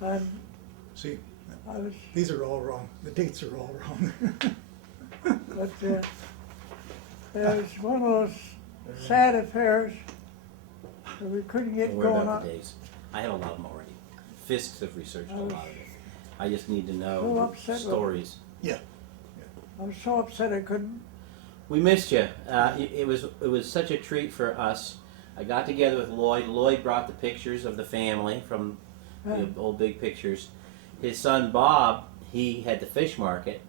And See, I was, these are all wrong. The dates are all wrong. but it was one of those sad affairs that we couldn't get Don't worry going about on. the dates. I have a lot of them already. Fisks have researched a I was lot of it. I just need to so know the upset with- stories. Yeah. I was so upset I couldn't. We missed you. It was such a treat for us. I got together with Lloyd. Lloyd brought the pictures of the family from the old big pictures. His son Bob, he had the fish market,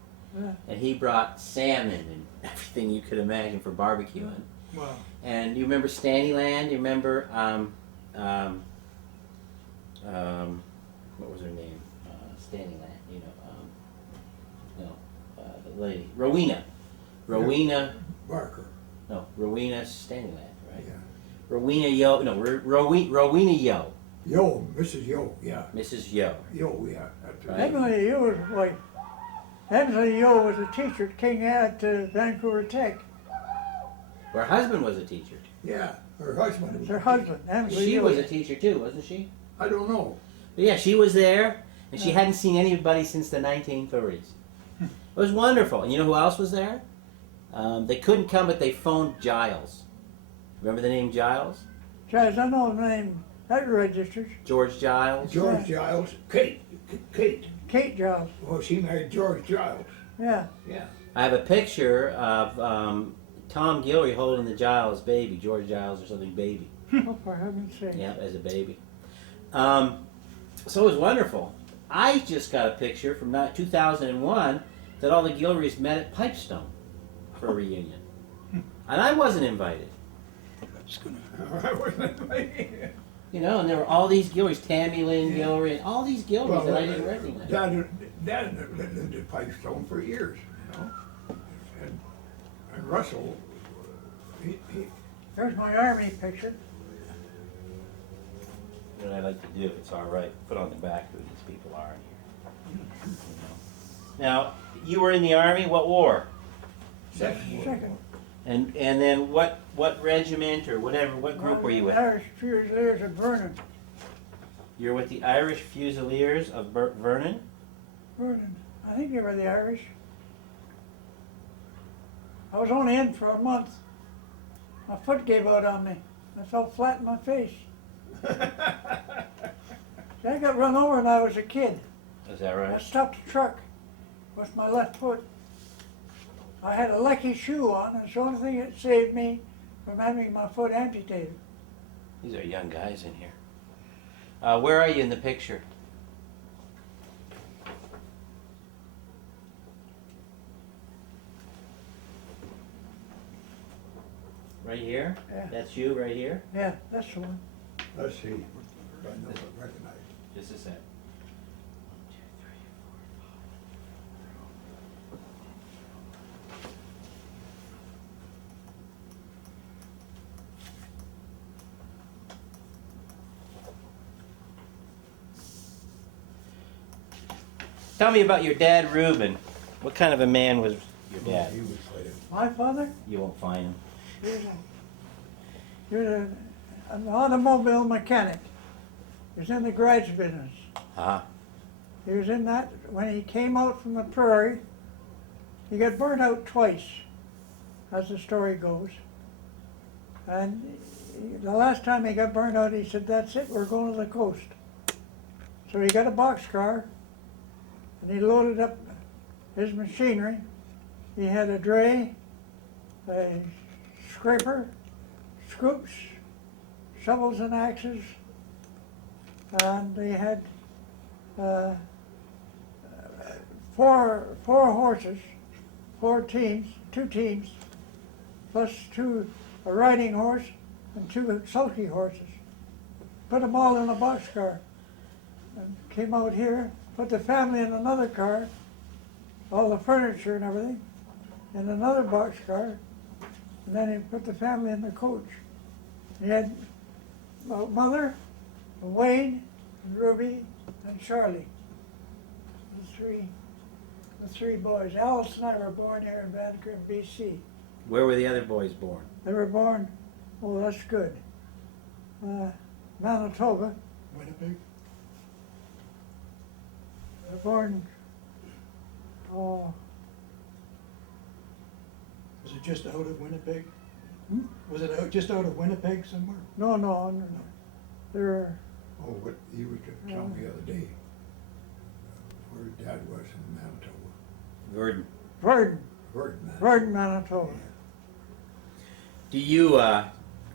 and he brought salmon and everything you could imagine for barbecuing. Wow. And you remember Standyland? You remember what was her name? Standyland. You know, the lady Rowena. Rowena. Barker. No, Rowena Standyland, right? Yeah. Rowena Yo. No, Rowena Yo. Yo, Mrs. Yo, yeah. Mrs. Yo. Yo, yeah. That's Right. Emily Yo was like, Emily Yo was a teacher at King at Vancouver Tech. Her husband was a teacher. Yeah, her husband. It's her husband, Emily She Yo. was a teacher too, wasn't she? I don't know. But yeah, she was there, and she hadn't seen anybody since the 1930s. It was wonderful. And you know who else was there? They couldn't come, but they phoned Giles. Remember the name Giles? Guys, I know the name. That registers. George Giles. George Giles. Kate. Kate Giles. Well, she married George Giles. Yeah. Yeah. I have a picture of Tom Gillrie holding the Giles baby, George Giles or something baby. Oh, for heaven's sake. Yeah, as a baby. So it was wonderful. I just got a picture from 2001 that all the Gillries met at Pipestone for a reunion. And I wasn't invited. I wasn't You know, and there were all these Gillries, Tammy Lynn Gillrie, and all these Gillries that I didn't recognize. Dad lived at Pipestone for years, you know. And Russell, he There's my army picture. What I'd like to do, if it's all right, put on the back who these people are in here. You know. Now, you were in the Army, what war? Second. And then what regiment or whatever, what group were you with? Irish Fusiliers of Vernon. You're with the Irish Fusiliers of Vernon? Vernon. I think they were the Irish. I was only in for a month. My foot gave out on me. I fell flat in my face. I got run over when I was a kid. Is that I right? stopped a truck with my left foot. I had a lucky shoe on, and it's the only thing that saved me from having my foot amputated. These are young guys in here. Where are you in the picture? Right here? Yeah. That's you right here? Yeah, that's the one. let's see. I know I recognize. Just a sec. 1, 2, 3, 4, 5. Tell me about your dad, Reuben. What kind of a man was your dad? He was like, My father, You won't find him. he was an automobile mechanic. He was in the garage business. Uh-huh. He was in that, when he came out from the prairie, he got burnt out twice, as the story goes. And the last time he got burnt out, he said, that's it, we're going to the coast. So he got a boxcar, and he loaded up his machinery. He had a dray, a scraper, scoops, shovels and axes, and they had four horses, 4 teams, 2 teams, plus a riding horse and 2 sulky horses. Put them all in a boxcar and came out here, put the family in another car, all the furniture and everything, in another boxcar, and then he put the family in the coach. He had a mother, Wayne, Ruby, and Charlie. The three boys. Alice and I were born here in Vancouver, BC. Where were the other boys born? They were born, oh, that's good, Manitoba. Winnipeg? born, oh, Was it just out of Winnipeg? Hmm? Was it just out of Winnipeg somewhere? no, they're, Oh, what you were telling me the other day, where Dad was in Manitoba. Verdun. Verdun, Manitoba. Do you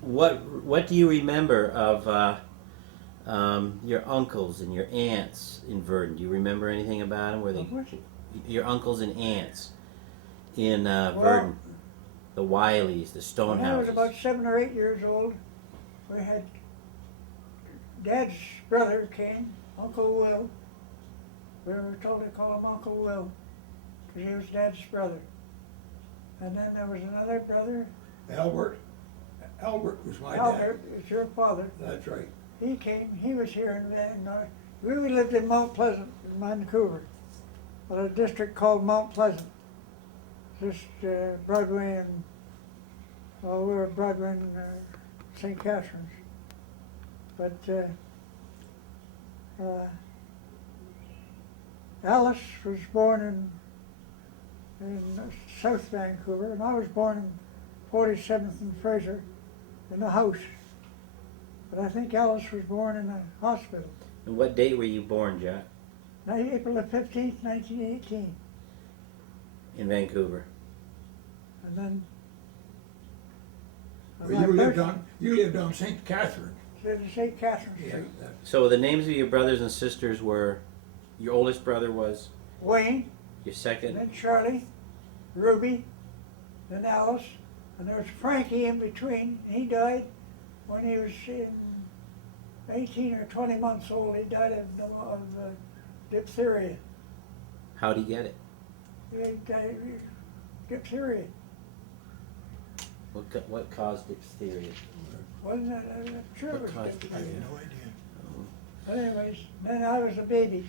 what do you remember of your uncles and your aunts in Verdun? Do you remember anything about them? Were they Of which? your uncles and aunts in Verdun? The Wileys, the When I was Stonehouses. about 7 or 8 years old, we had Dad's brother came, Uncle Will. We were told to call him Uncle Will, because he was Dad's brother. And then there was another brother, Albert? Albert was my Albert, it's your father. dad. That's right. He came, he was here in we lived in Mount Pleasant, in Vancouver, in a district called Mount Pleasant. Just Broadway and, well, we were Broadway and St. Catharines. But Alice was born in South Vancouver, and I was born in 47th and Fraser in a house. But I think Alice was born in a hospital. And what date were you born, Jack? April the 15th, 1918. In Vancouver. And then Well, you lived on St. Catherine. St. Catherine Yeah, Street. that- So the names of your brothers and sisters were, your oldest brother was, Wayne, your and second, then Charlie, Ruby, then Alice, and there was Frankie in between. He died when he was in 18 or 20 months old. He died of diphtheria. how'd he get it? He died of diphtheria. What caused diphtheria? Wasn't it? I'm sure it was What caused I diphtheria. have no idea. But anyways, then I was a baby.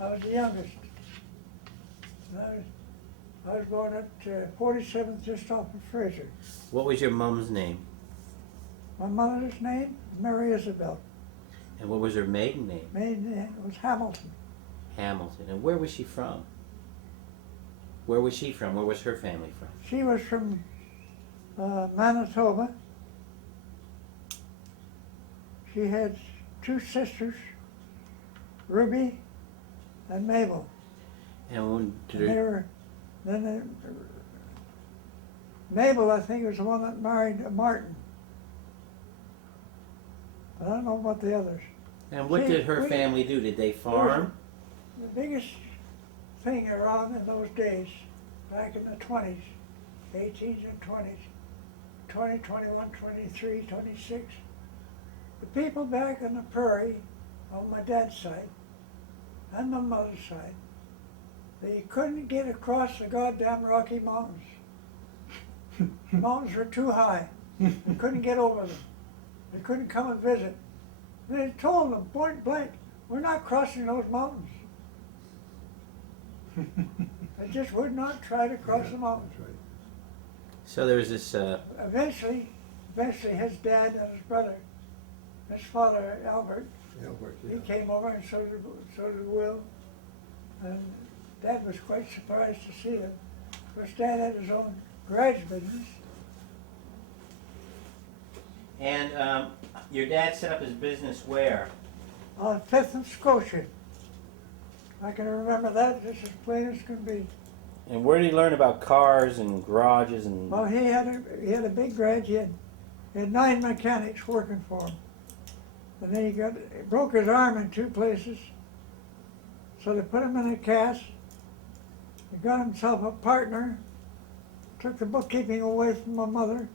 I was the youngest. And I was born at 47th, just off of Fraser. What was your mom's name? My mother's name, Mary Isabel. And what was her maiden name? Maiden name was Hamilton. Hamilton. And where was she from? Where was she from? Where was her family from? She was from Manitoba. She had 2 sisters, Ruby and Mabel. And when did And they her, were, Mabel, I think, was the one that married Martin. But I don't know about the others. and what See, did her we- family do? Did they farm? The biggest thing around in those days, back in the 20s, 18s and 20s, 20, 21, 23, 26, the people back on the prairie, on my dad's side, and my mother's side, they couldn't get across the goddamn Rocky Mountains. The mountains were too high. They couldn't get over them. They couldn't come and visit. They told them point blank, we're not crossing those mountains. They just would not try to cross the mountains. That's right. So there was this, Eventually his dad and his brother, his father Albert, Albert, he yeah. came over, and so did Will. And Dad was quite surprised to see him. Of course, Dad had his own garage business. and your dad set up his business where? On 5th and Scotia. I can remember that just as plain as can be. And where did he learn about cars and garages and? Well, he had a big garage. He had 9 mechanics working for him. And then he broke his arm in 2 places. So they put him in a cast. He got himself a partner. Took the bookkeeping away from my mother.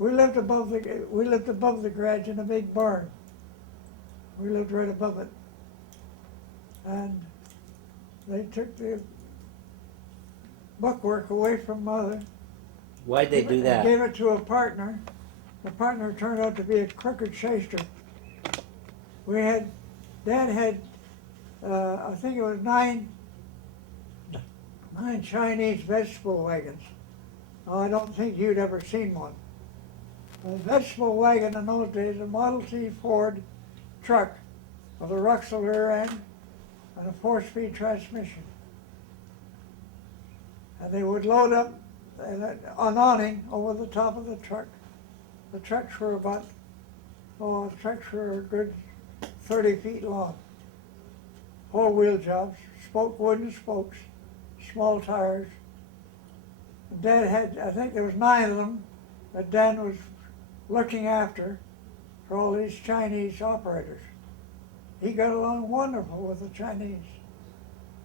We lived above the garage in a big barn. We lived right above it. And they took the bookwork away from mother. Why'd they do and that? gave it to a partner. The partner turned out to be a crooked shyster. Dad had, I think it was 9 Chinese vegetable wagons. Oh, I don't think you'd ever seen one. A vegetable wagon in those days, a Model T Ford truck of the Ruxel rear end, and a 4-speed transmission. And they would load up an awning over the top of the truck. The trucks were about, the trucks were a good 30 feet long. 4-wheel jobs, wooden spokes, small tires. Dad had, I think there was 9 of them that Dan was looking after for all these Chinese operators. He got along wonderful with the Chinese.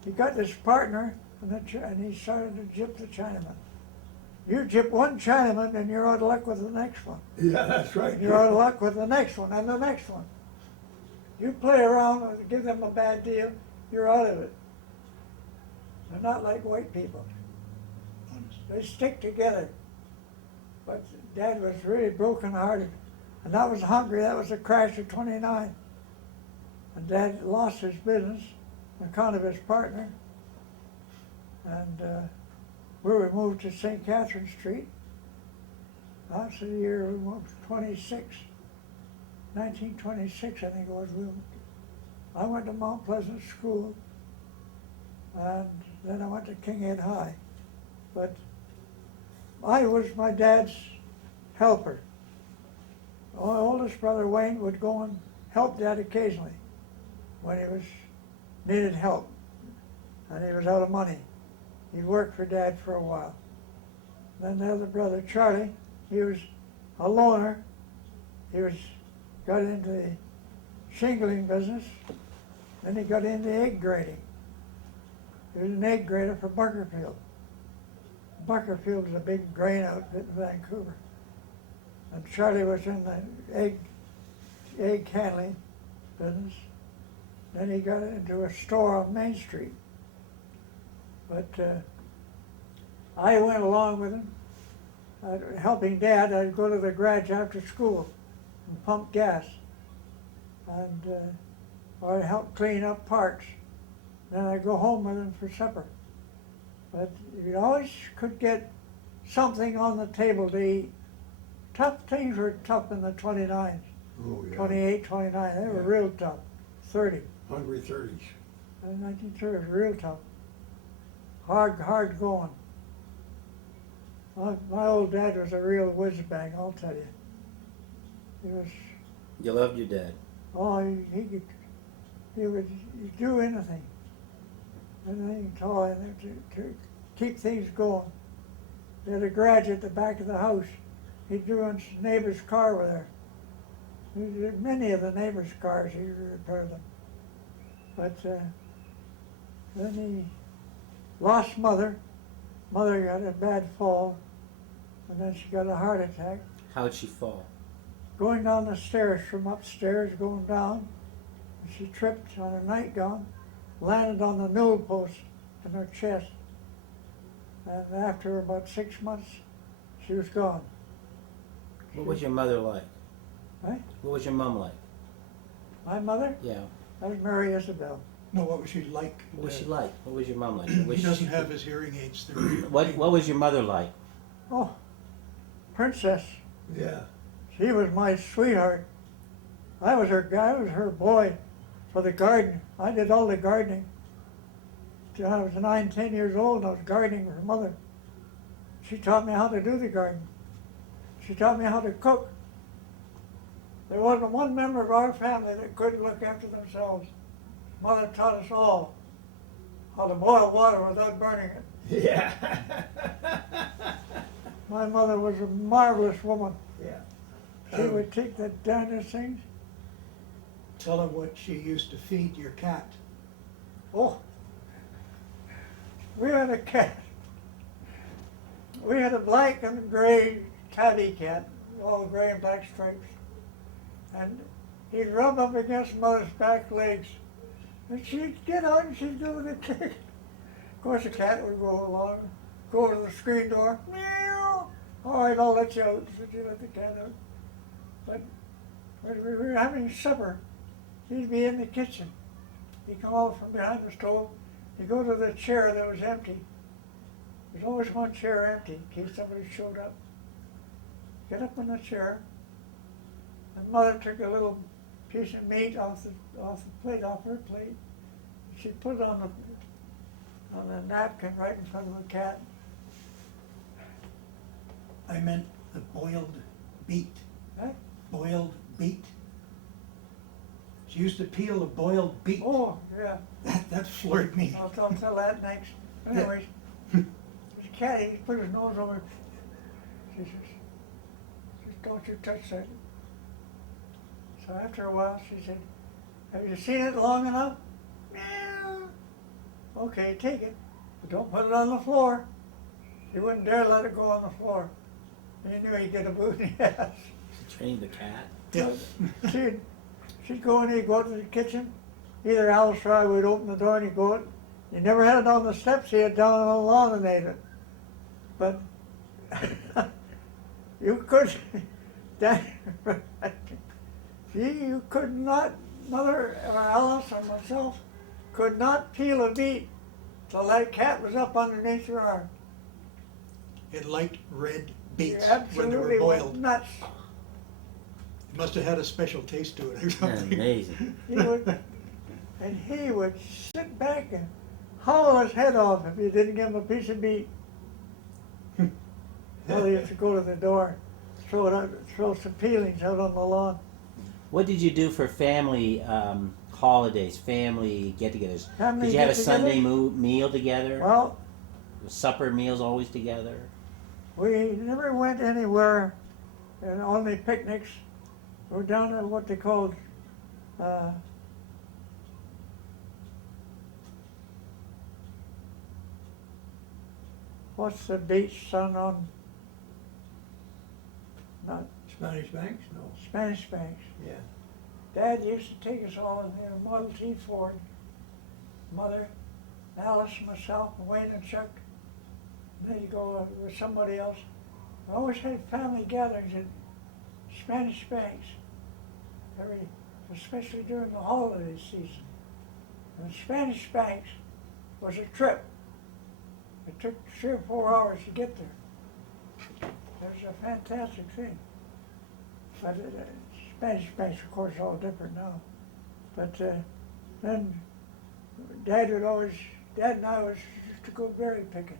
He got this partner, and he started to gyp the Chinaman. You gyp one Chinaman, and you're out of luck with the next one. Yeah, that's right. You're out of luck with the next one, and the next one. You play around and give them a bad deal, you're out of it. They're not like white people. They stick together. But Dad was really broken-hearted. And that was hungry. That was the crash of 29. And Dad lost his business on account of his partner. And we were moved to St. Catherine Street. That's the year we moved, 1926, I think it was. I went to Mount Pleasant School, and then I went to King Ed High. But I was my dad's helper. My oldest brother Wayne would go and help Dad occasionally when he needed help and he was out of money. He'd work for Dad for a while. Then the other brother Charlie, he was a loner. He got into the shingling business. Then he got into egg grading. He was an egg grader for Buckerfield. Buckerfield was a big grain outfit in Vancouver. And Charlie was in the egg handling business. Then he got into a store on Main Street. But I went along with him, helping Dad. I'd go to the garage after school and pump gas, and or help clean up parts. Then I'd go home with him for supper. But you always could get something on the table to eat. Things were tough in the 29s. Oh, yeah. 28, 29, they were real tough. 30. Hungry 30s. 1930 was real tough. Hard going. My old dad was a real whiz-bang, I'll tell you. He was, You loved your dad. he would do anything. Anything at all to keep things going. They had a garage at the back of the house. He'd do his neighbor's car with her. Many of the neighbor's cars, he repaired them. But then he lost Mother. Mother got a bad fall, and then she got a heart attack. How'd she fall? Going down the stairs from upstairs, going down, and she tripped on her nightgown, landed on the newel post in her chest. And after about 6 months, she was gone. What was your mother like? Right? What was your mom like? My mother? Yeah. That was Mary Isabel. No, what was she like? What was she like? What was your mom like? Was He doesn't she- have his hearing aids there. What was your mother like? Oh, Princess. Yeah. She was my sweetheart. I was her boy for the garden. I did all the gardening. Till I was 9, 10 years old, and I was gardening with her mother. She taught me how to do the garden. She taught me how to cook. There wasn't one member of our family that couldn't look after themselves. Mother taught us all how to boil water without burning it. Yeah. My mother was a marvelous woman. Yeah. She would take the darndest things. Tell her what she used to feed your cat. Oh, we had a cat. We had a black and gray tabby cat, all gray and black stripes. And he'd rub up against Mother's back legs. And she'd get out and she'd do the kick. Of course, the cat would go along, go to the screen door, meow. All right, I'll let you out. So she let the cat out. But when we were having supper, he'd be in the kitchen. He'd come out from behind the stove. He'd go to the chair that was empty. There's always one chair empty in case somebody showed up. Get up in the chair. And Mother took a little piece of meat off the plate, off her plate. she put it on the napkin right in front of the cat. I meant the boiled beet. Eh? Boiled beet. She used to peel a boiled beet. Oh, yeah. That floored me. I'll tell that next. Anyways, this cat, he put his nose over. She says, don't you touch that. So after a while, she said, have you seen it long enough? Meow. Okay, take it, but don't put it on the floor. She wouldn't dare let it go on the floor. He knew he'd get a boot in the ass. She trained the cat. Yeah. She'd go and he'd go to the kitchen. Either Alice or I would open the door and he'd go out. He never had it on the steps, he had it down on the lawn and ate it. But you could, you could not, Mother or Alice or myself could not peel a beet till that cat was up underneath your arm. It liked red You beets when they were absolutely went boiled. nuts. It must have had a special taste to it or something. Amazing. He would sit back and howl his head off if you didn't give him a piece of meat. Well, he used to go to the door, throw some peelings out on the lawn. What did you do for family holidays, family get-togethers? Family Did you have a get-togethers? Sunday meal together? Well, Supper meals always together? we never went anywhere, and only picnics. We were down at what they called, what's the beach, son, on, not Spanish Banks? No. Spanish Banks. Yeah. Dad used to take us all in their Model T Ford. Mother, Alice, myself, Wayne and Chuck. And then you go with somebody else. We always had family gatherings in Spanish Banks, especially during the holiday season. And Spanish Banks was a trip. It took 3 or 4 hours to get there. It was a fantastic thing. But Spanish Banks, of course, are all different now. But then Dad and I used to go berry picking.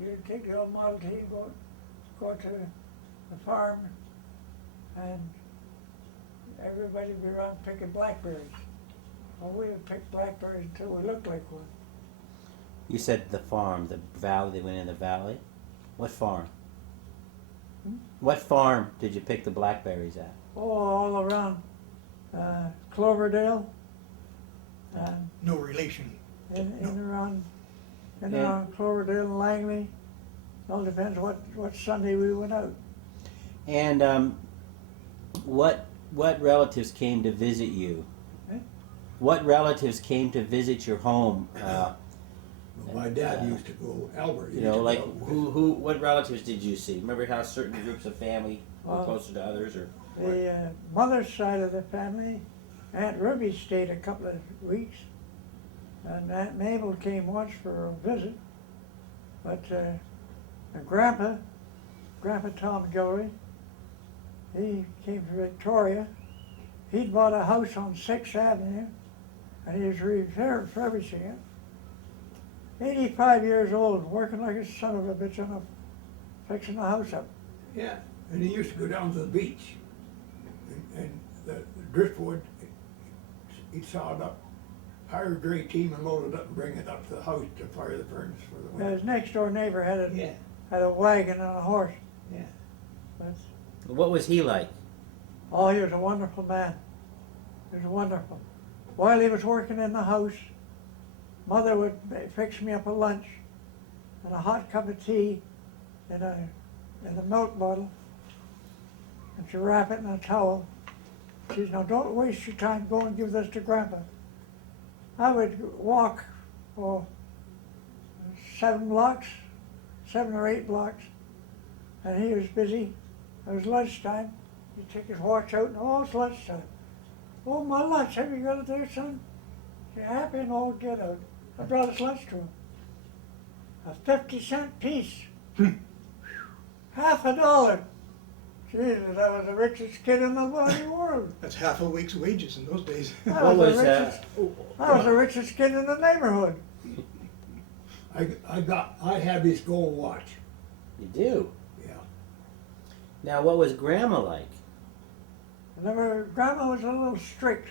You'd take the old Model T and go to the farm, and everybody would be around picking blackberries. Well, we would pick blackberries until we looked like one. You said the farm, the valley, they went in the valley. What farm? What farm did you pick the blackberries at? Oh, all around Cloverdale, No relation. in around Yeah. Cloverdale and Langley. All depends what Sunday we went out. And what relatives came to visit you? Eh? What relatives came to visit your home? Well, my dad used to go, Albert. You used know, to like go. what relatives did you see? Remember how certain groups of family were Well, closer to others, or The mother's side of the family, Aunt Ruby stayed a couple of weeks, and Aunt Mabel came once for a visit. But Grandpa Tom Gillrie, he came from Victoria. He'd bought a house on 6th Avenue, and he was refurbishing it. 85 years old, working like a son of a bitch on fixing the house up. Yeah, and he used to go down to the beach, and the driftwood, he'd saw it up, hire a dray team and load it up and bring it up to the house to fire the furnace for the winter. His next door neighbor had Yeah, a wagon and a horse. yeah. But, what was he like? oh, he was a wonderful man. He was wonderful. While he was working in the house, Mother would fix me up a lunch and a hot cup of tea in a milk bottle, and she'd wrap it in a towel. She said, "Now don't waste your time, go and give this to Grandpa." I would walk for 7 or 8 blocks, and he was busy. It was lunchtime. He'd take his watch out, and oh, it's lunchtime. "Oh, my lunch, have you got it there, son?" He's happy and all get out. I brought his lunch to him. A 50-cent piece. $50. Jesus, I was the richest kid in the bloody world. That's half a week's wages in those days. I What was was I was the richest kid in the neighborhood. I have his gold watch. You do. Yeah. Now, what was Grandma like? Grandma was a little strict.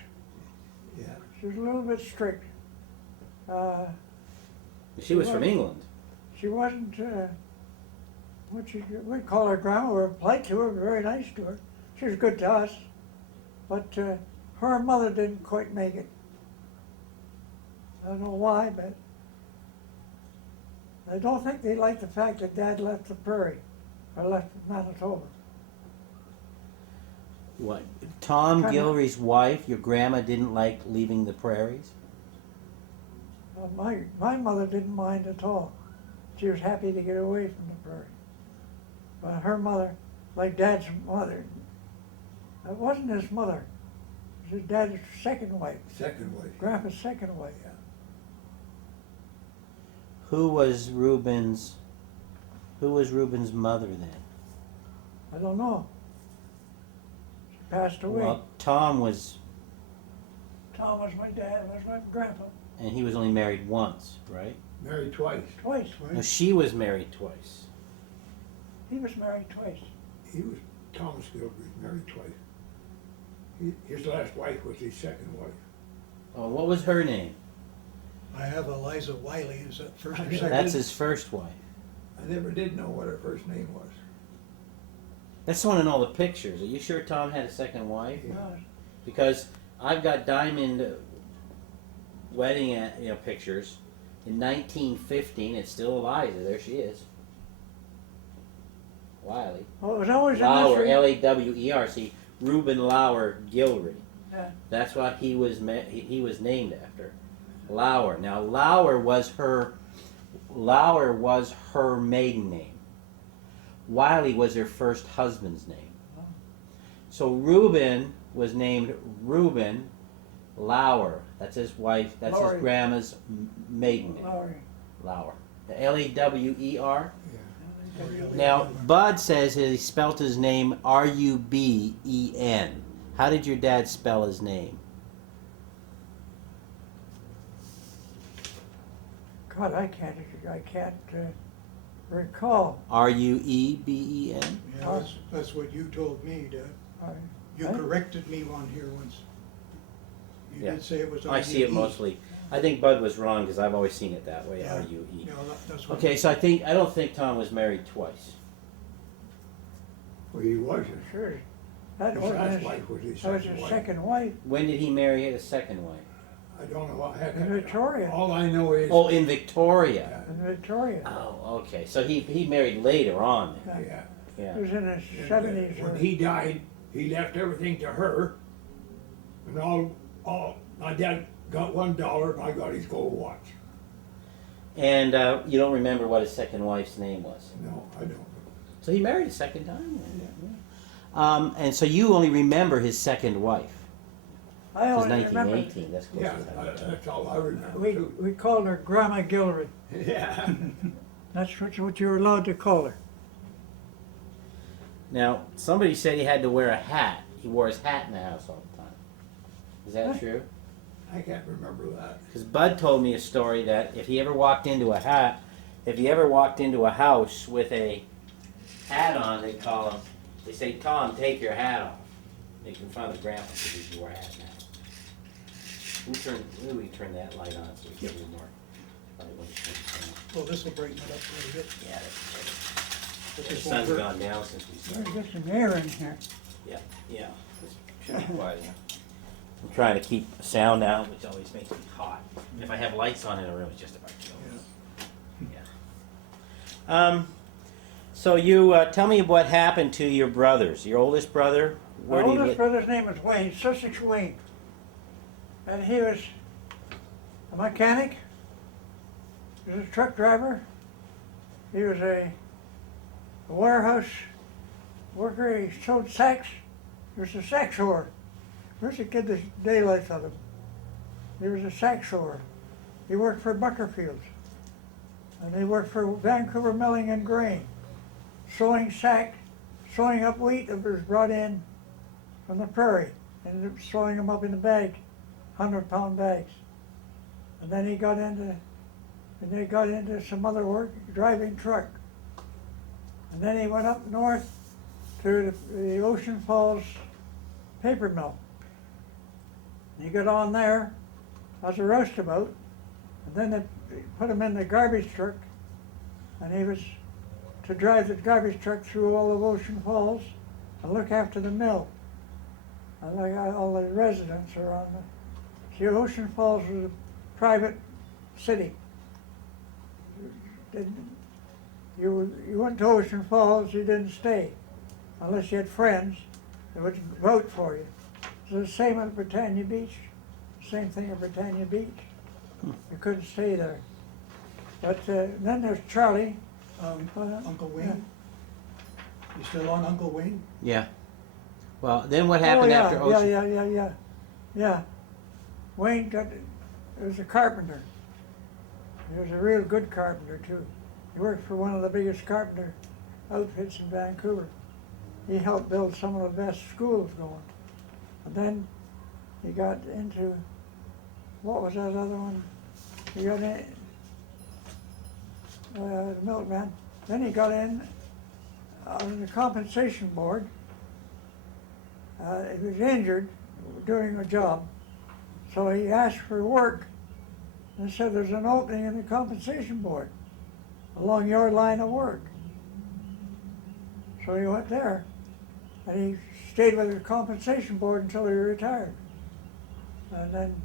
Yeah. She was a little bit strict. She was from England. She wasn't, we'd call her grandma, we were polite to her, very nice to her. She was good to us. But her mother didn't quite make it. I don't know why, but I don't think they liked the fact that Dad left the prairie, or left Manitoba. What? Tom Kinda- Gilrie's wife, your grandma didn't like leaving the prairies? My mother didn't mind at all. She was happy to get away from the prairie. But her mother, like Dad's mother, it wasn't his mother. It was his dad's second wife, Second wife. Grandpa's second wife. Yeah. Who was Reuben's mother then? I don't know. She passed away. Well, Tom was, Tom was my dad, was my grandpa. and he was only married once, right? Married twice. Twice. No, she was married twice. He was married twice. He was, Thomas Gilbert, married twice. His last wife was his second wife. Oh, what was her name? I have Eliza Wiley, is that first or I second? That's his first wife. I never did know what her first name was. That's the one in all the pictures. Are you sure Tom had a second wife? Yeah. No, Because I've got diamond wedding pictures in 1915. It's still Eliza. There she is. Wiley. well, it was always a Lauer, mystery. L-A-W-E-R-C. Reuben Lauer Gilrie. Yeah. That's what he was named after. Lauer. Now Lauer was her maiden name. Wiley was her first husband's name. So Reuben was named Reuben Lauer. That's his wife. That's Laurie. his grandma's maiden name. Lowry. Lauer. The L-A-W-E-R. Yeah. Now Bud says he spelt his name R-U-B-E-N. How did your dad spell his name? God, I can't recall. R-U-E-B-E-N? Yeah, that's what you told me, Dad. You I- corrected me on here once. You Yeah. did say it was I see it R-U-E. mostly. I think Bud was wrong because I've always seen it that way. Yeah. R-U-E. No, that's what. Okay, so I don't think Tom was married twice. Well, he wasn't. Sure. That His was last his, wife was his that was second his wife. second wife, When did he marry his second wife? I don't know what happened. in Victoria. All I know is. Oh, in Victoria. Yeah. In Victoria. Oh, okay. So he married later on. Then. Yeah. Yeah. He was in his And, 70s. when or- he died, he left everything to her. And all my dad got $1 and I got his gold watch. And you don't remember what his second wife's name was. No, I don't. So he married a second time. Then. And so you only remember his second wife. I It was only remember, 1918. That's close Yeah, to that. that's all I remember we, too. we called her Grandma Gillrie. Yeah. That's what you were allowed to call her. Now, somebody said he had to wear a hat. He wore his hat in the house all the time. Is that What? true? I can't remember that. Because Bud told me a story that if he ever walked into a house with a hat on, they say, Tom, take your hat off. Making fun of Grandpa because he wore a hat now. Maybe we turn that light on so we get a little more light when it's on. Well, this will brighten it up a little bit. Yeah, that's But better. The this won't sun's hurt. gone down since we There's started. just some air in here. Yeah, this should be quiet enough. I'm trying to keep sound down, which always makes me hot. And if I have lights on in a room, it's just about kills. Yeah. So you tell me what happened to your brothers. Your oldest brother. My Where do you oldest get? brother's name was Wayne, Sussex Wayne. And he was a mechanic. He was a truck driver. He was a warehouse worker. He sewed sacks. He was a sack sewer. Where's the kid the daylight of him? He was a sack sewer. He worked for Buckerfields. And he worked for Vancouver Milling and Grain. Sewing sewing up wheat that was brought in from the prairie, and sewing them up in the bag, 100-pound bags. And then he got into, some other work, driving truck. And then he went up north to the Ocean Falls paper mill. He got on there as a roustabout, and then they put him in the garbage truck, and he was to drive the garbage truck through all of Ocean Falls and look after the mill. And like all the residents around the, see, Ocean Falls was a private city. You went to Ocean Falls, you didn't stay, unless you had friends that would vote for you. It's the same at Britannia Beach, same thing at Britannia Beach. You couldn't stay there. But then there's Charlie. Uncle Wayne? You still on Uncle Wayne? Yeah. Well, then what happened after Ocean? Yeah. Wayne was a carpenter. He was a real good carpenter too. He worked for one of the biggest carpenter outfits in Vancouver. He helped build some of the best schools going. And then he got into, what was that other one? He got in, the milkman. Then he got in on the compensation board. He was injured doing a job, so he asked for work. And said, there's an opening in the compensation board along your line of work. So he went there, and he stayed with the compensation board until he retired. And then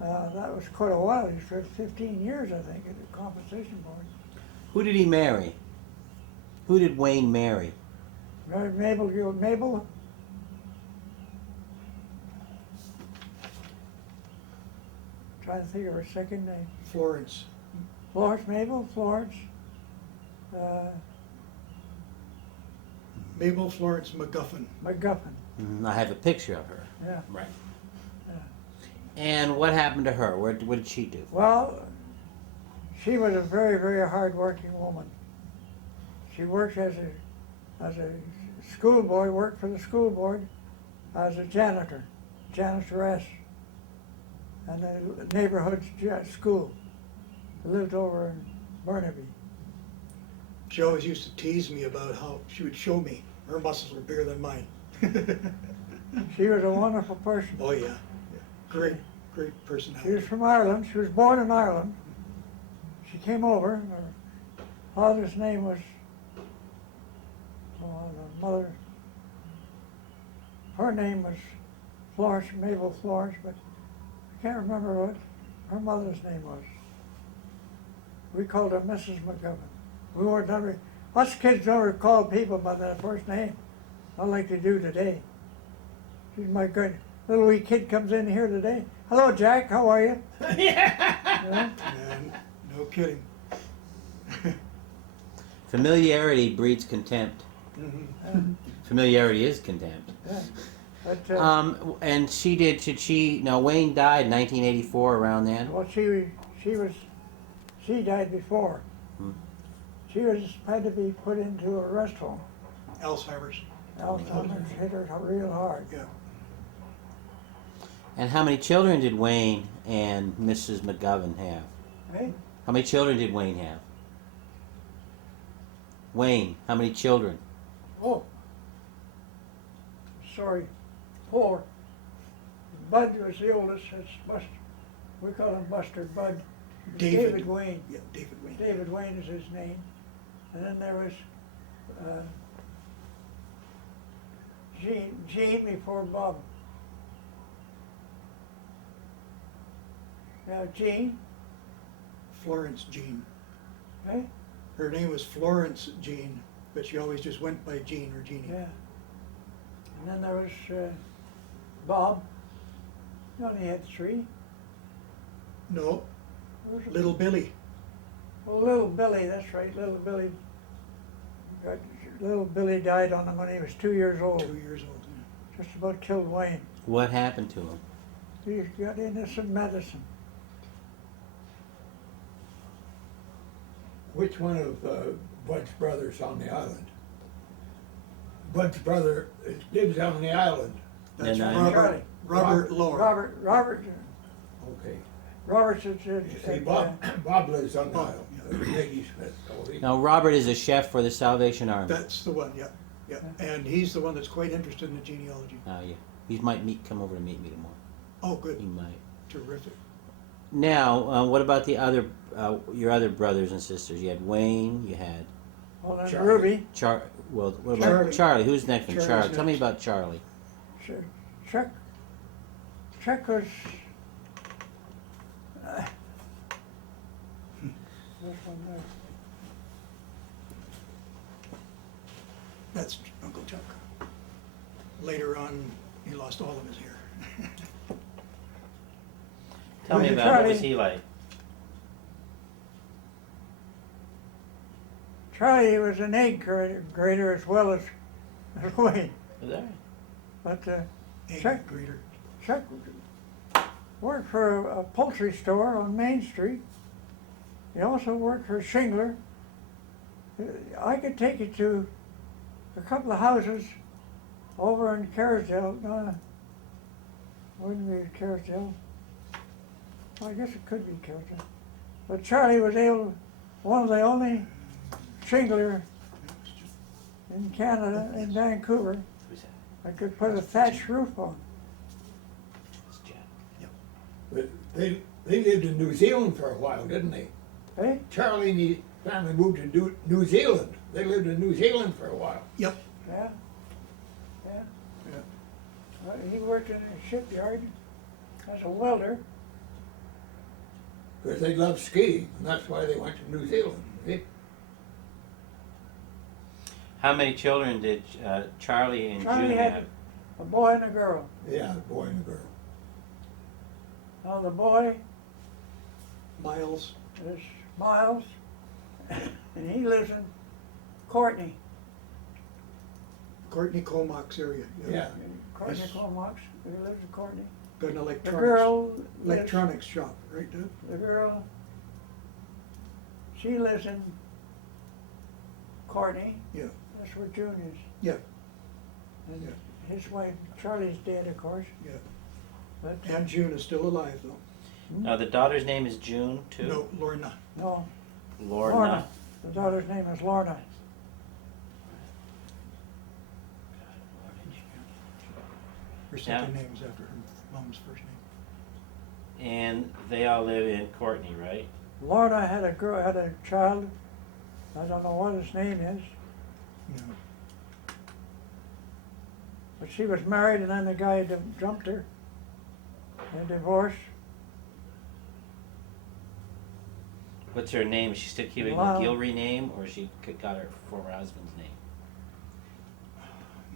that was quite a while. He spent 15 years, I think, at the compensation board. Who did he marry? Who did Wayne marry? Married Mabel. Trying to think of her second name. Florence. Mabel Florence. Mabel Florence McGuffin. I have a picture of her. Yeah. Right. And what happened to her? What did she do? Well, she was a very, very hard-working woman. She worked as a schoolboy, worked for the school board as a janitoress, and the neighborhood school. Lived over in Burnaby. She always used to tease me about how she would show me her muscles were bigger than mine. She was a wonderful person. Oh yeah. Great She personality. was from Ireland. She was born in Ireland. She came over. And her father's name was, the mother, her name was Florence, Mabel Florence, but I can't remember what her mother's name was. We called her Mrs. McGovern. We weren't never, us kids never called people by their first name, not like they do today. She's my good little wee kid comes in here today. Hello, Jack. How are you? Yeah. And no kidding. Familiarity breeds contempt. Mm-hmm. Familiarity is contempt. Yeah. But, And she did. Now Wayne died in 1984, around then. well, she died before. Hmm. She had to be put into a rest home. Alzheimer's. Alzheimer's hit her real hard. Yeah. And how many children did Wayne and Mrs. McGovern have? Hey? How many children did Wayne have? Wayne, how many children? Oh, sorry, 4. Bud was the oldest. It's Buster. We call him Buster. Bud. David Wayne. Yeah, David Wayne. David Wayne is his name. And then there was Jean before Bob. Yeah, Jean. Florence Jean. Hey? Her name was Florence Jean, but she always just went by Jean or Jeannie. Yeah. And then there was Bob. He only had 3. No, There was Little Billy. Oh, little Billy, that's right, little Billy. Little Billy died on him when he was 2 years old. 2 years old. Yeah. Just about killed Wayne. What happened to him? He got into some medicine. Which one of Bud's brothers on the island? Bud's brother lives down on the island. That's Then Robert Lohr. Robert Okay. Roberts is You see, Bob lives on the Bob, island. yeah. Lady Smith told him. Now, Robert is a chef for the Salvation Army. That's the one, yeah, yeah. And he's the one that's quite interested in the genealogy. Yeah. He might come over to meet me tomorrow. Oh, good, He might. terrific. Now, what about the other, your other brothers and sisters? You had Wayne, you had well, then Charlie. Ruby, What about Charlie. Charlie? Who's next one? Charlie's Charlie. Tell me next. about Charlie. Chuck was. This one there. That's Uncle Chuck. Later on, he lost all of his hair. Tell me Well, about what was Charlie- he like? Charlie was an egg grader as well as Wayne, Was that? but Egg Chuck- grader. Chuck worked for a poultry store on Main Street. He also worked for a shingler. I could take you to a couple of houses over in Carrollsdale. No, wouldn't be Carrollsdale. Well, I guess it could be Carrollsdale. But Charlie was one of the only shingler in Canada, in Vancouver, Who's that? I could put a thatched roof on. It's Jack. But they lived in New Zealand for a while, didn't they? Eh? Charlie and his family moved to New Zealand. They lived in New Zealand for a while. Yep. Yeah. Yeah. Yeah. He worked in a shipyard as a welder. Because they loved skiing, and that's why they went to New Zealand. See? How many children did Charlie and Charlie June had have? a boy and a girl. Yeah, a boy and a girl. Now the boy Miles. is Miles, and he lives in Courtney. Courtney Comox area. Yeah. Courtney Yes. Comox. He lives in Courtney. Got an The electronics, girl lives, electronics shop, right, Dad? the girl, she lives in Courtney. Yeah. That's where June is. Yeah. And Yeah. his wife, Charlie's dead, of course. Yeah. But And June is still alive, though. Now the daughter's name is June too. No, Lorna. no, Lorna. Lorna. The daughter's name is Lorna. Her Yeah. second name is after her mom's first name. And they all live in Courtney, right? Lorna had a child. I don't know what his name is, No. but she was married, and then the guy jumped her. They divorced. What's her name? Is she still keeping Wow. the Gillrie name, or she got her former husband's name?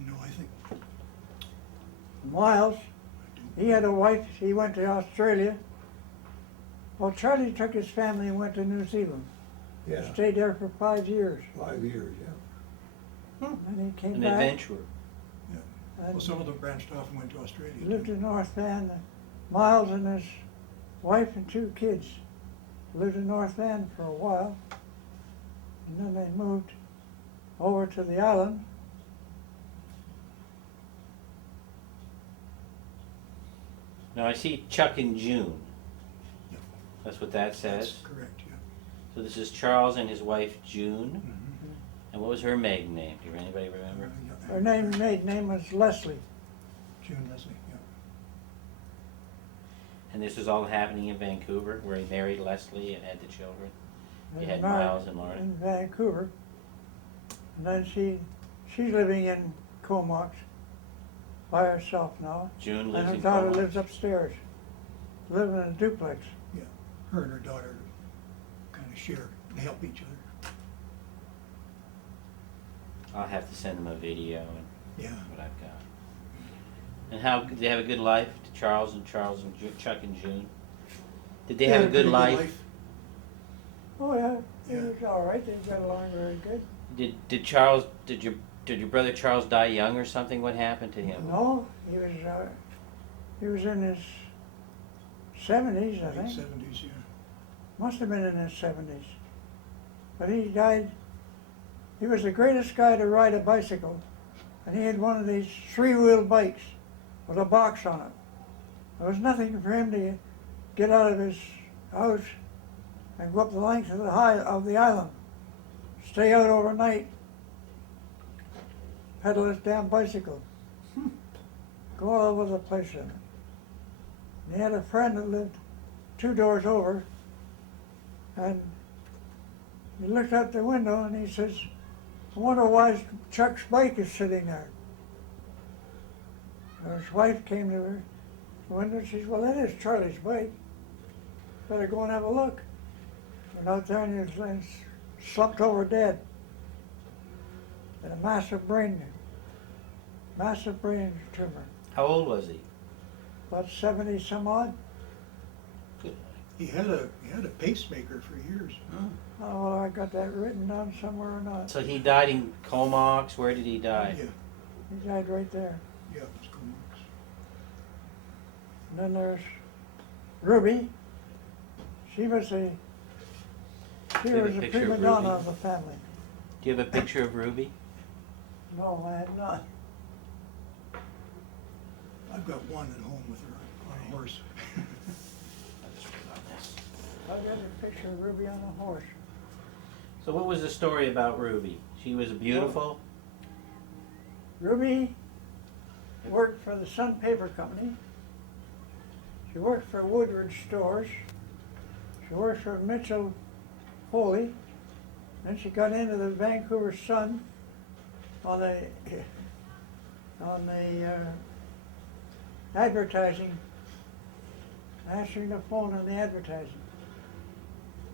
No, I think. Miles, he had a wife. He went to Australia. Well, Charlie took his family and went to New Zealand. Yeah, Stayed there for 5 years. 5 years, yeah. And he came An back. adventurer. Well, And some of them branched off and went to Australia. he lived too. in North Van. Miles and his wife and 2 kids lived in North Van for a while. And then they moved over to the island. Now I see Chuck and June. Yep. That's what that says. That's correct, yeah. So this is Charles and his wife June. Mhm. And what was her maiden name? Do anybody remember? Yeah. Her maiden name was Leslie. June Leslie, yeah. And this was all happening in Vancouver, where he married Leslie and had the children. You They had married Miles and Lorna. in Vancouver. And then she's living in Comox by herself now. June And lives her in daughter Comox. lives upstairs, living in a duplex. Her and her daughter kind of share, they help each other. I'll have to send them a video and Yeah. what I've got. And how did they have a good life? Charles and Chuck and June. Did they have a had good pretty life? Oh yeah, it Yeah. was all right. They got along very good. Did your brother Charles die young or something? What happened to him? No, he was in his 70s, I Late think. 70s, yeah. Must have been in his 70s. But he died. He was the greatest guy to ride a bicycle and he had one of these three-wheel bikes with a box on it. There was nothing for him to get out of his house and go up the length of the island, stay out overnight, pedal his damn bicycle, go all over the place in it. And he had a friend that lived 2 doors over, and he looked out the window and he says, "I wonder why Chuck's bike is sitting there." And his wife came to her window and she says, "Well, that is Charlie's bike. Better go and have a look." Went out there and he was slumped over dead. Had a massive brain tumor. How old was he? About 70 some odd. He had a pacemaker for years. Oh, well, I got that written down somewhere or not. So he died in Comox. Where did he die? Yeah, He died right there. yeah, it was Comox. And then there's Ruby. She was a have a picture of prima donna Ruby? of the family. Do you have a picture of Ruby? No, I had not. I've got one at home with her on a horse. I got a picture of Ruby on a horse. So what was the story about Ruby? She was beautiful? Ruby worked for the Sun Paper Company. She worked for Woodward Stores. She worked for Mitchell Foley. Then she got into the Vancouver Sun on the advertising, answering the phone on the advertising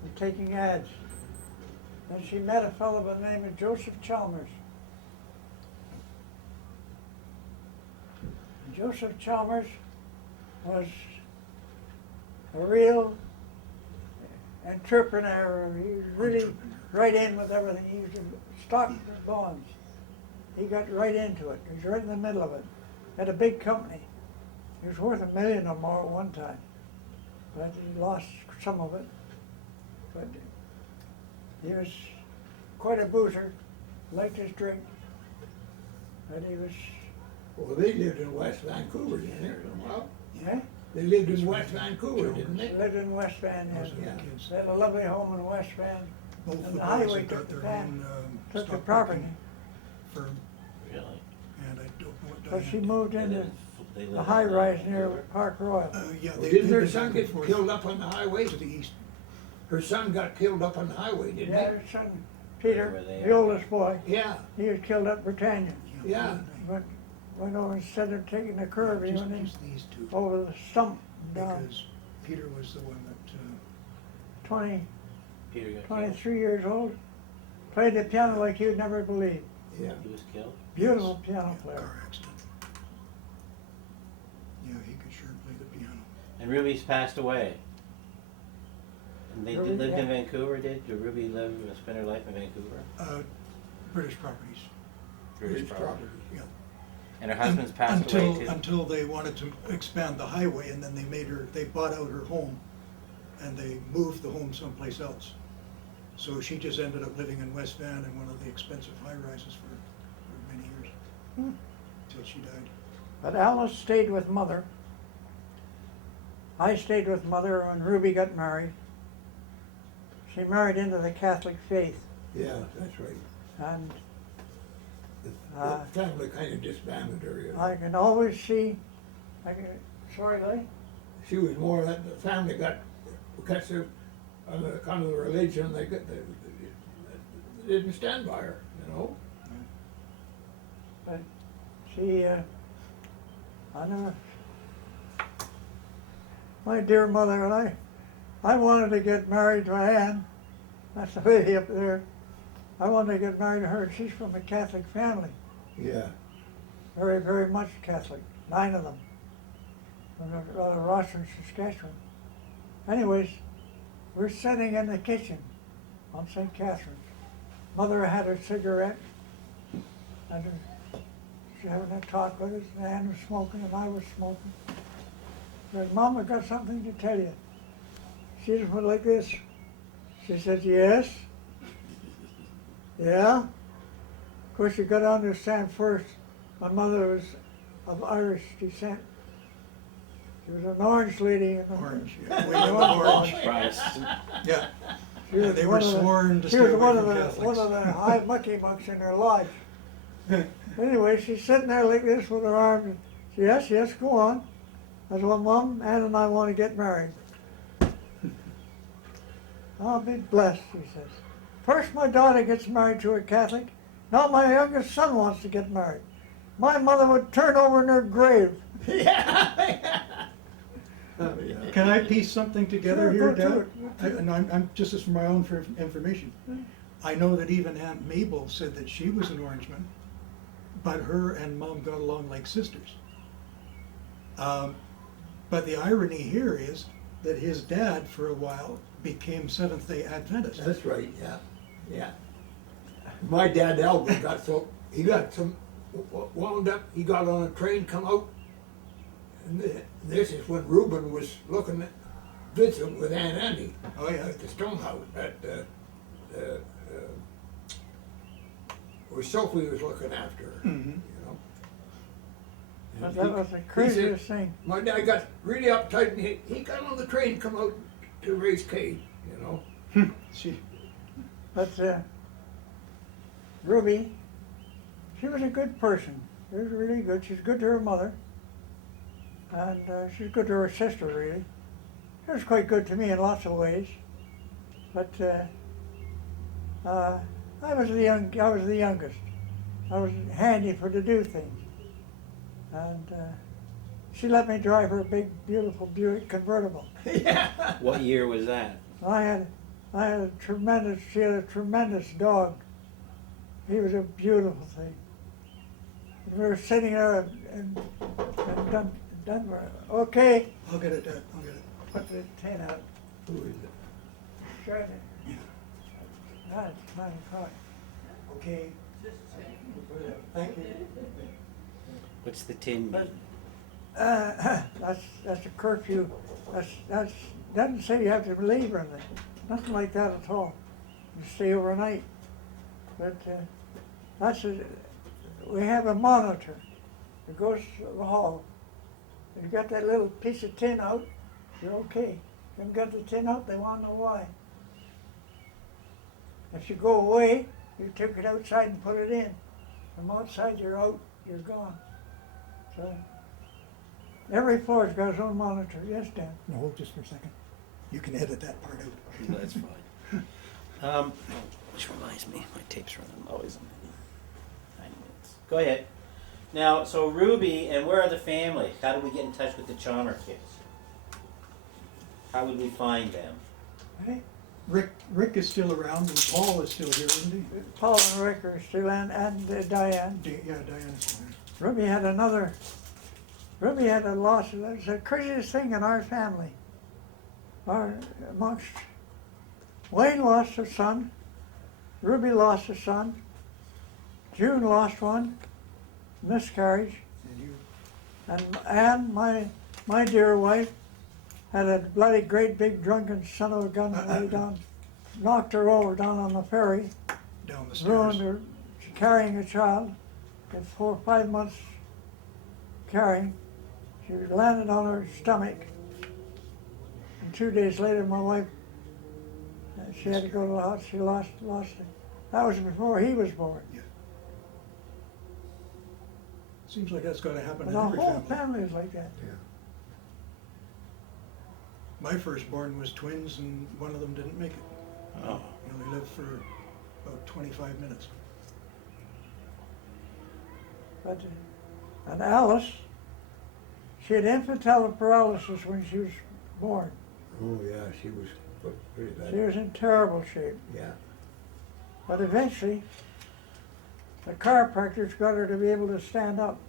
and taking ads. Then she met a fellow by the name of Joseph Chalmers. And Joseph Chalmers was a real entrepreneur. He was really right in with everything. He used to stock and bonds. He got right into it. He was right in the middle of it. Had a big company. He was worth $1 million or more at one time, but he lost some of it. But he was quite a boozer, liked his drink, and he was, Well, they lived in West Vancouver, didn't they, for a while? yeah, They lived in West Vancouver, didn't he they? lived in West Van. Those Yeah. are the kids. They had a lovely home in West Van. Both And the the boys highway have took got the their back, own took the stock property. broking firm, Really? and I don't know what But Diane she did. moved They into live they live the in high rise near Vancouver. Park Royal. Yeah, Well, they didn't her been son back get and forth killed up on the highway? to the east. Her son got killed up on the highway, didn't Yeah, he? her son, Peter, Where they the are. oldest boy, Yeah, he was killed at Britannia. Yeah. Went over, instead of taking the curve, he Just, went in just these two, over the stump down. because Peter was the one that, 20, Peter got killed. 23 years old, played the piano like you'd never believe. yeah. He was killed? Beautiful piano yeah, player. car accident. Yeah, he could sure play the piano. And Ruby's passed away. And they Ruby, lived in yeah. Vancouver, did? Did Ruby live and spend her life in Vancouver? British properties, British British property. yeah. And her husband's passed until, away too? Until they wanted to expand the highway, and then they bought out her home, and they moved the home someplace else. So she just ended up living in West Van in one of the expensive high-rises for many years, till she died. But Alice stayed with Mother. I stayed with Mother when Ruby got married. She married into the Catholic faith, Yeah, that's right. and The family kind of disbanded her, you know. I can always see, sorry, Lee? She was more that the family got, because of, on the account of the religion, they didn't stand by her, you know? But she, I never, my dear mother and I wanted to get married to Anne. That's the lady up there. I wanted to get married to her. She's from a Catholic family, Yeah. very, very much Catholic. 9 of them, from Rosslyn, Saskatchewan. Anyways, we're sitting in the kitchen on St. Catherine's. Mother had her cigarette, and she having a talk with us, and Anne was smoking, and I was smoking. I said, "Mom, I got something to tell you." She just went like this. She said, "Yes." "Yeah?" Of course, you got to understand first, My mother was of Irish descent. She was an orange lady. Orange, yeah, William of Orange, Christ. yeah. She was They one were of the- sworn to She stay was away one from of Catholics. the high mucky mucks in her lodge. Anyway, she's sitting there like this with her arms. Yes, yes, go on. I said, well, Mom, Ann and I want to get married. I'll be blessed, she says. First my daughter gets married to a Catholic. Now my youngest son wants to get married. My mother would turn over in her grave. Can I piece something together Sure, here, go to Dad? it. And I'm just as for my own information. I know that even Aunt Mabel said that she was an Orangeman, but her and Mom got along like sisters. But the irony here is that his dad, for a while, became Seventh-day Adventist. That's right, yeah, yeah. My dad Albert he got some wound up, he got on a train, come out, and this is when Reuben was looking at, visiting with Aunt Annie. Oh, yeah. At the stone house, where Sophie was looking after her, Mhm. you know. But And that he- was the he said- craziest thing. My dad got really uptight and he got on the train, come out to raise Kate, you know. She, But Ruby, she was a good person. She was really good. She's good to her mother. And she's good to her sister, really. She was quite good to me in lots of ways. But I was the youngest. I was handy for to do things. And she let me drive her big, beautiful Buick convertible. What year was that? I had she had a tremendous dog. He was a beautiful thing. And we were sitting there in Denver. Okay, I'll get it, Dad, I'll get it. put the tin out. Who is it? Shut it. That's 9 o'clock. Okay. Thank you. What's the tin But mean? that's a curfew. That's doesn't say you have to leave or anything. Nothing like that at all. You stay overnight. But we have a monitor that goes to the hall. If you got that little piece of tin out, you're okay. If you haven't got the tin out, they want to know why. If you go away, you took it outside and put it in. From outside, you're out, you're gone. So every floor's got its own monitor. Yes, Dan? No, hold just for a second. You can edit that part out. No, that's fine. Which reminds me, my tape's running. I'm always on 9 minutes. Go ahead. Now, so Ruby, and where are the family? How do we get in touch with the Chalmer kids? How would we find them? Hey, Rick is still around and Paul is still here, isn't he? Paul and Rick are still, and Diane. Yeah, Diana's still here. Ruby had a loss. That's the craziest thing in our family. Wayne lost a son. Ruby lost a son. June lost one, miscarriage. And you, And Anne, my dear wife, had a bloody great big drunken son of a gun lay down, knocked her over down on the ferry, down the ruined stairs. her, carrying a child, in 4 or 5 months carrying. She landed on her stomach. And 2 days later, my wife, she had to go to the hospital. She lost it. That was before he was born. Seems like that's gotta happen But in our every whole family. family is like that. My firstborn was twins and one of them didn't make it. Oh. He only lived for about 25 minutes. But, and Alice, she had infantile paralysis when she was born. Oh, yeah, she was pretty She bad. was in terrible shape. Yeah. But eventually, the chiropractors got her to be able to stand up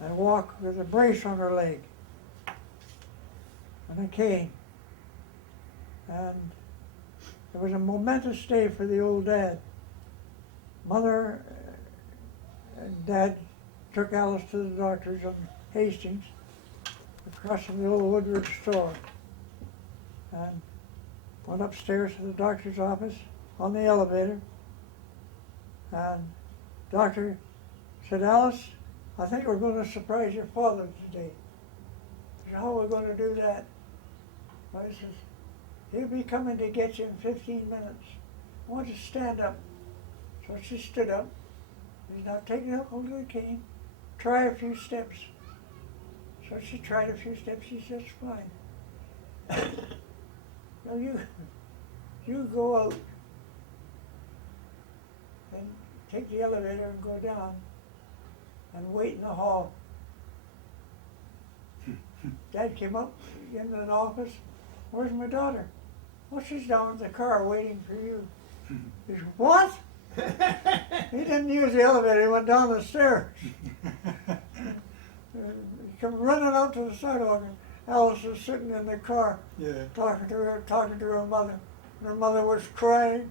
and walk with a brace on her leg and a cane. And it was a momentous day for the old dad. Mother and Dad took Alice to the doctor's on Hastings, across from the old Woodward store, and went upstairs to the doctor's office on the elevator, and Doctor said, Alice, I think we're going to surprise your father today. I said, how are we going to do that? I says, he'll be coming to get you in 15 minutes. I want you to stand up. So she stood up. He's now taking up hold of the cane. Try a few steps. So she tried a few steps. She says, fine. Now you go out and take the elevator and go down and wait in the hall. Dad came up into the office. Where's my daughter? Well, she's down in the car waiting for you. He said, what? He didn't use the elevator. He went down the stairs. He came running out to the sidewalk, and Alice was sitting in the car Yeah, talking to her mother. Her mother was crying.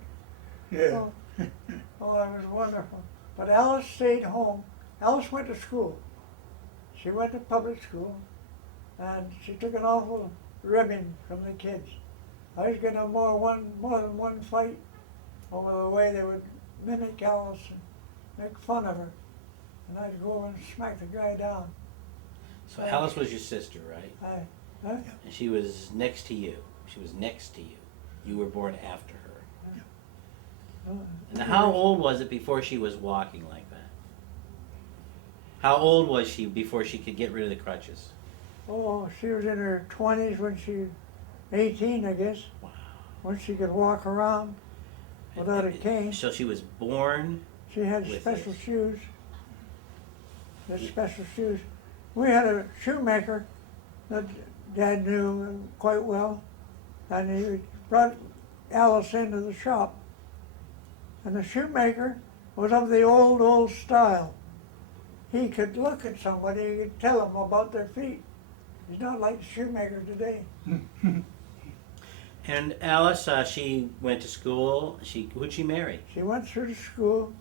yeah. Oh, oh, it was wonderful. But Alice stayed home. Alice went to school. She went to public school, and she took an awful ribbing from the kids. I was getting more than one fight over the way they would mimic Alice and make fun of her. And I'd go over and smack the guy down. So Alice was your sister, right? Huh? And she was next to you. She was next to you. You were born after her. Oh, And how old was it before she was walking like that? How old was she before she could get rid of the crutches? Oh, she was in her 20s when she, 18, I guess, Wow. when she could walk around without a cane. So she was born. She had with special this. shoes. The special shoes. We had a shoemaker that Dad knew quite well, and he brought Alice into the shop. And the shoemaker was of the old style. He could look at somebody, he could tell them about their feet. He's not like the shoemaker today. And Alice, she went to school. Who'd she marry? She went through the school.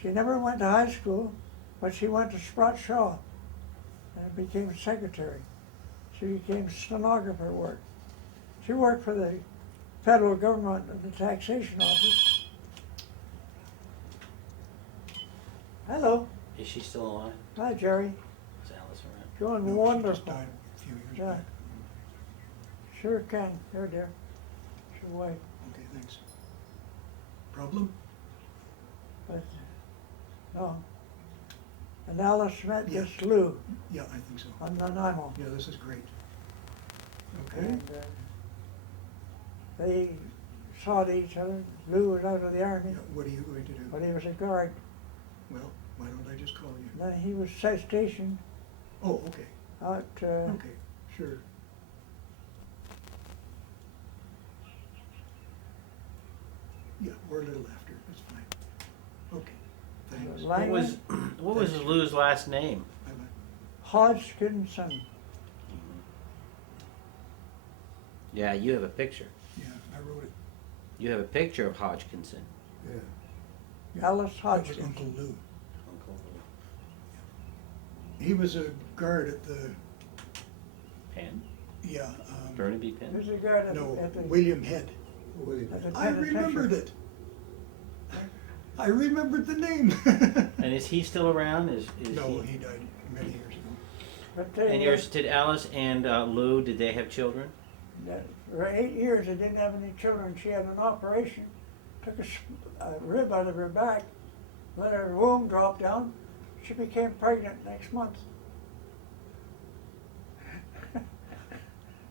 She never went to high school, but she went to Sprott Shaw and became a secretary. She became stenographer work. She worked for the federal government at the taxation office. Hello. Is she still alive? Hi, Jerry. Is Alice around? Doing No, she wonderful. just died a few years Yeah. back. Sure can. Here, dear. Sure way. Okay, thanks. Problem? But, no. And Alice met Yeah. this Lou Yeah, I think so. on Nanaimo. Yeah, this is great. Okay. And they sought each other. Lou was out of the Yeah, army, what are you going to do? but he was a guard. Well, why don't I just call you? And then he was stationed Oh, okay, out, okay, sure. Yeah, we're a little after, that's fine. Okay, thanks. What was what was Lou's last name? Bye-bye. Hodgkinson. Yeah, you have a picture. Yeah, I wrote it. You have a picture of Hodgkinson. Yeah. Alice That was Hodgkinson. Uncle Lou. Uncle He was a guard at the, Penn? yeah, Burnaby He Penn? was a guard no, at the William Head. William. at the I remembered penitentiary. it. I remembered the name. And is he still around? Is No, he? he died many years ago. But they, And yours, did Alice and Lou, did they have children? for 8 years, they didn't have any children. She had an operation, took a rib out of her back, let her womb drop down. She became pregnant next month.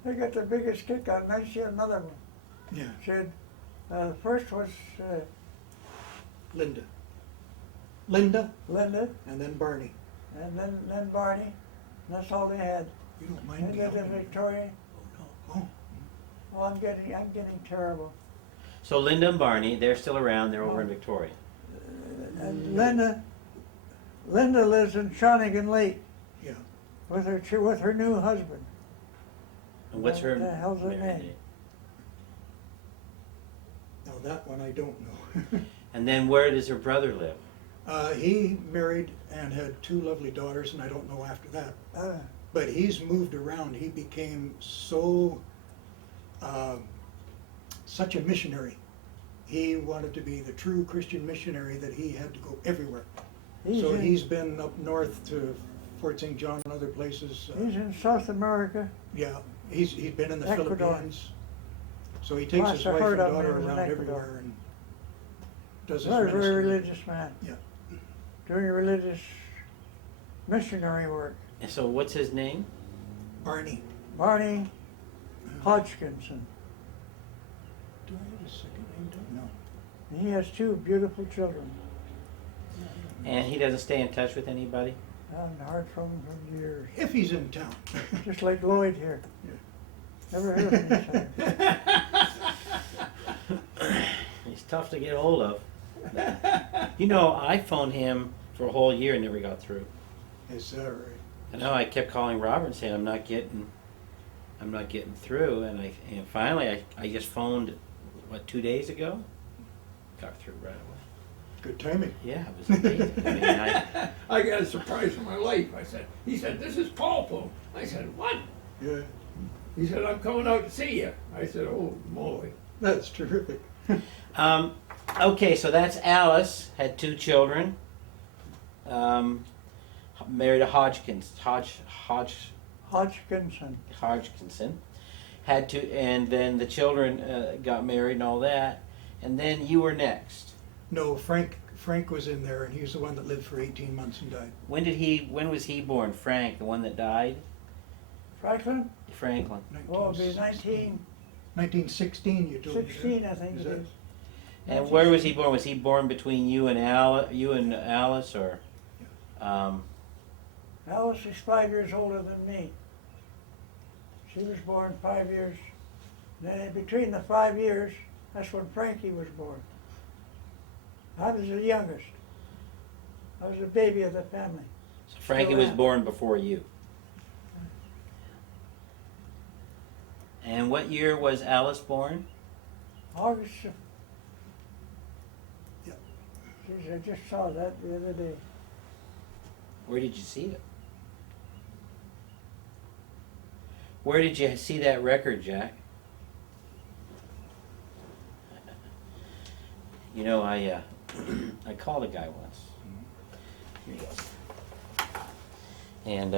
They got the biggest kick out, and then she had another one. Yeah, She had, the first was Linda, Linda, and then Barney. and then Barney. And that's all they had. You don't mind They me lived in helping? Victoria. Oh, no. Oh, I'm getting terrible. So Linda and Barney, they're still around. They're over in Victoria. And Linda lives in Shawnigan Lake Yeah, with her new husband. And what's her What the hell's her married name? now that one I don't know. And then where does her brother live? He married and had 2 lovely daughters, and I don't know after that. But he's moved around. He became such a missionary. He wanted to be the true Christian missionary that he had to go everywhere. So in, he's been up north to Fort St. John and other places. He's in South America. Yeah, he's been in the Ecuador. Philippines. So he takes Last his I wife and heard of him, daughter he was in around Ecuador. everywhere and does his Very, very ministry. religious man. Yeah. Doing religious missionary work. And so what's his name? Barney. Barney Hodgkinson. Do I have a second name? No. He has 2 beautiful children. And he doesn't stay in touch with anybody? I haven't heard from him for years. If he's in town. Just like Lloyd here. Never heard from him. He's tough to get hold of. You know, I phoned him for a whole year and never got through. Is that right? I know, I kept calling Robert and saying I'm not getting through, and finally I just phoned, 2 days ago? Got through right away. Good timing. Yeah, it was amazing. I mean, I got a surprise for my life. He said, this is Paul phone. I said, what? Yeah. He said, I'm coming out to see you. I said, oh, moly. That's terrific. Okay, so that's Alice, had 2 children. Married a Hodgkinson. Had to, and then the children got married and all that. And then you were next. No, Frank was in there, and he was the one that lived for 18 months and died. When was he born? Frank, the one that died? Franklin? Franklin. Oh, it'll be 1916, you told me. 16, I think it is. And where was he born? Was he born between you and Alice, or? Alice is 5 years older than me. She was born 5 years. Then between the 5 years, that's when Frankie was born. I was the youngest. I was the baby of the family. So Frankie Still was am. born before you. And what year was Alice born? August. Yep. Geez, I just saw that the other day. Where did you see it? Where did you see that record, Jack? You know, I called a guy once. Here you go. And